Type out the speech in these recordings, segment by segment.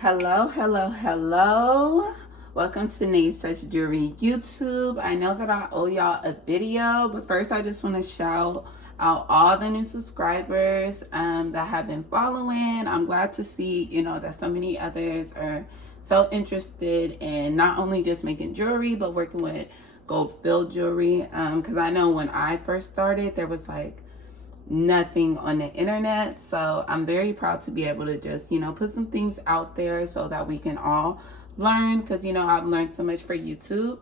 Hello, hello, hello. Welcome to Nate's Touch Jewelry YouTube. I know that I owe y'all a video, but first I just want to shout out all the new subscribers that have been following. I'm glad to see, that so many others are so interested in not only just making jewelry, but working with gold-filled jewelry. Because I know when I first started, there was like nothing on the internet, so I'm very proud to be able to just put some things out there so that we can all learn, because I've learned so much from YouTube,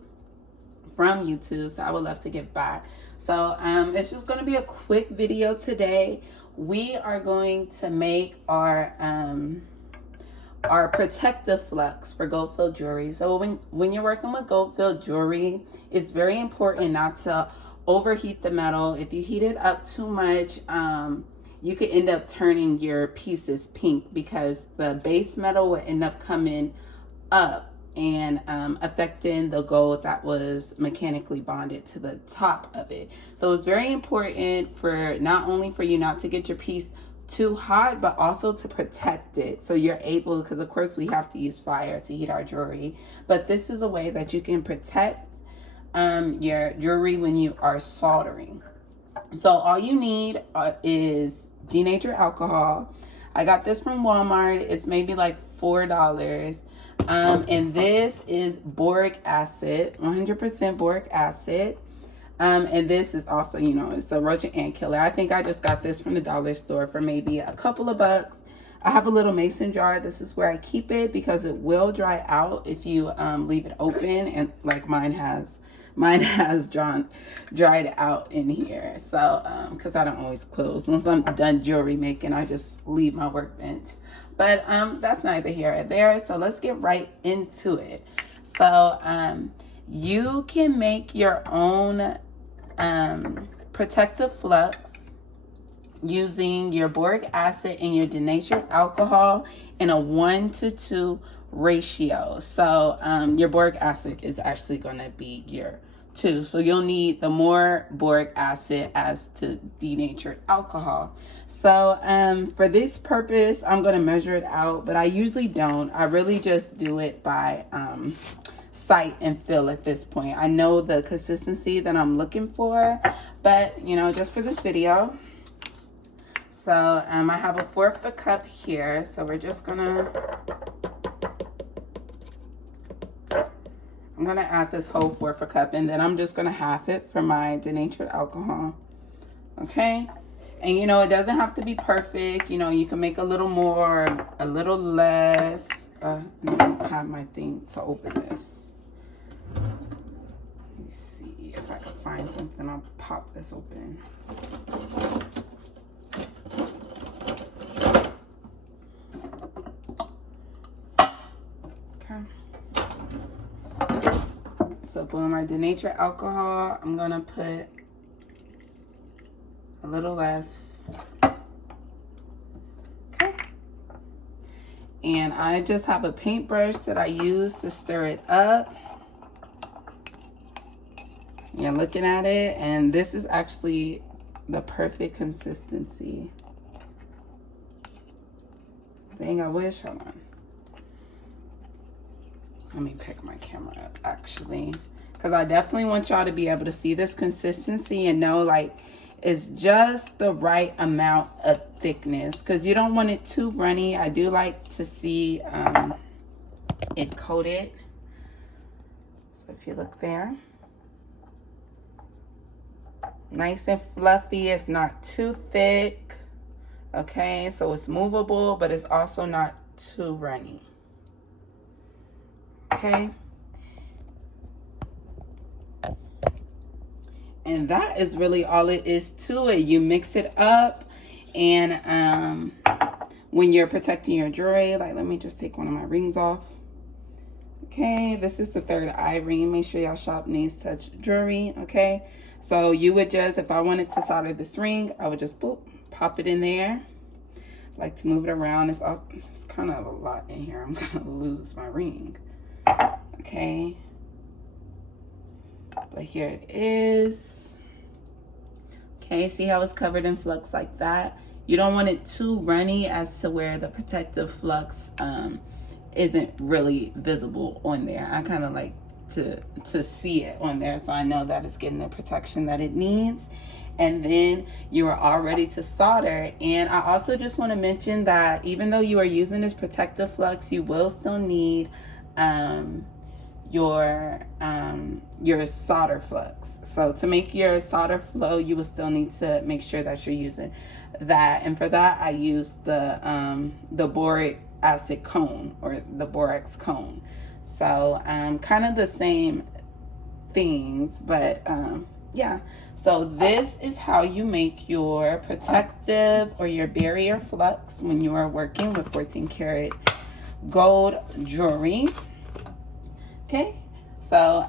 so I would love to give back. So it's just going to be a quick video today. We are going to make our protective flux for gold filled jewelry. So when you're working with gold filled jewelry, it's very important not to overheat the metal. If you heat it up too much, you could end up turning your pieces pink, because the base metal will end up coming up and affecting the gold that was mechanically bonded to the top of it. So it's very important for not only for you not to get your piece too hot, but also to protect it, so you're able, because of course we have to use fire to heat our jewelry, but this is a way that you can protect your jewelry when you are soldering. So all you need is denatured alcohol. I got this from Walmart. It's maybe like $4. And this is boric acid, 100% boric acid. And this is also, it's a roach and ant killer. I think I just got this from the dollar store for maybe a couple of bucks. I have a little mason jar. This is where I keep it, because it will dry out if you leave it open, and like mine has dried out in here. So because I don't always close. Once I'm done jewelry making, I just leave my workbench. But that's neither here or there. So let's get right into it. So you can make your own protective flux using your boric acid and your denatured alcohol in a 1-to-2 ratio. So your boric acid is actually going to be your 2. So you'll need the more boric acid as to denatured alcohol. So for this purpose, I'm going to measure it out, but I usually don't. I really just do it by sight and feel at this point. I know the consistency that I'm looking for, but just for this video. So I have a 1/4 of a cup here, so we're just gonna, I'm gonna add this whole 1/4 of a cup, and then I'm just gonna half it for my denatured alcohol. Okay, and it doesn't have to be perfect. You can make a little more, a little less. I don't have my thing to open this. Let me see if I can find something. I'll pop this open. So boom, my denatured alcohol, I'm gonna put a little less. Okay. And I just have a paintbrush that I use to stir it up. You're looking at it, and this is actually the perfect consistency. Dang, I wish. Hold on. Let me pick my camera up, actually, because I definitely want y'all to be able to see this consistency and know, like, it's just the right amount of thickness, because you don't want it too runny. I do like to see it coated. So if you look there, nice and fluffy. It's not too thick. Okay, so it's movable, but it's also not too runny. Okay, and that is really all it is to it. You mix it up, and when you're protecting your jewelry, like, let me just take one of my rings off. Okay, this is the 3rd eye ring. Make sure y'all shop Nate's Touch Jewelry. Okay, so you would just, if I wanted to solder this ring, I would just boop, pop it in there. I like to move it around. It's kind of a lot in here. I'm gonna lose my ring. Okay, but here it is. Okay, see how it's covered in flux like that? You don't want it too runny as to where the protective flux isn't really visible on there. I kind of like to see it on there so I know that it's getting the protection that it needs. And then you are all ready to solder. And I also just want to mention that even though you are using this protective flux, you will still need your solder flux. So to make your solder flow, you will still need to make sure that you're using that. And for that, I use the Boric Acid cone, or the Borax cone. So kind of the same things, but yeah. So this is how you make your protective or your barrier flux when you are working with 14 karat gold jewelry. Okay, so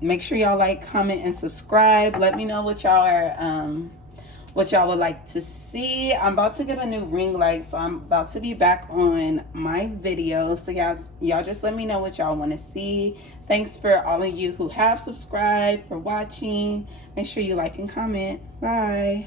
make sure y'all like, comment, and subscribe. Let me know what y'all would like to see. I'm about to get a new ring light, so I'm about to be back on my videos. So y'all just let me know what y'all want to see. Thanks for all of you who have subscribed, for watching. Make sure you like and comment. Bye.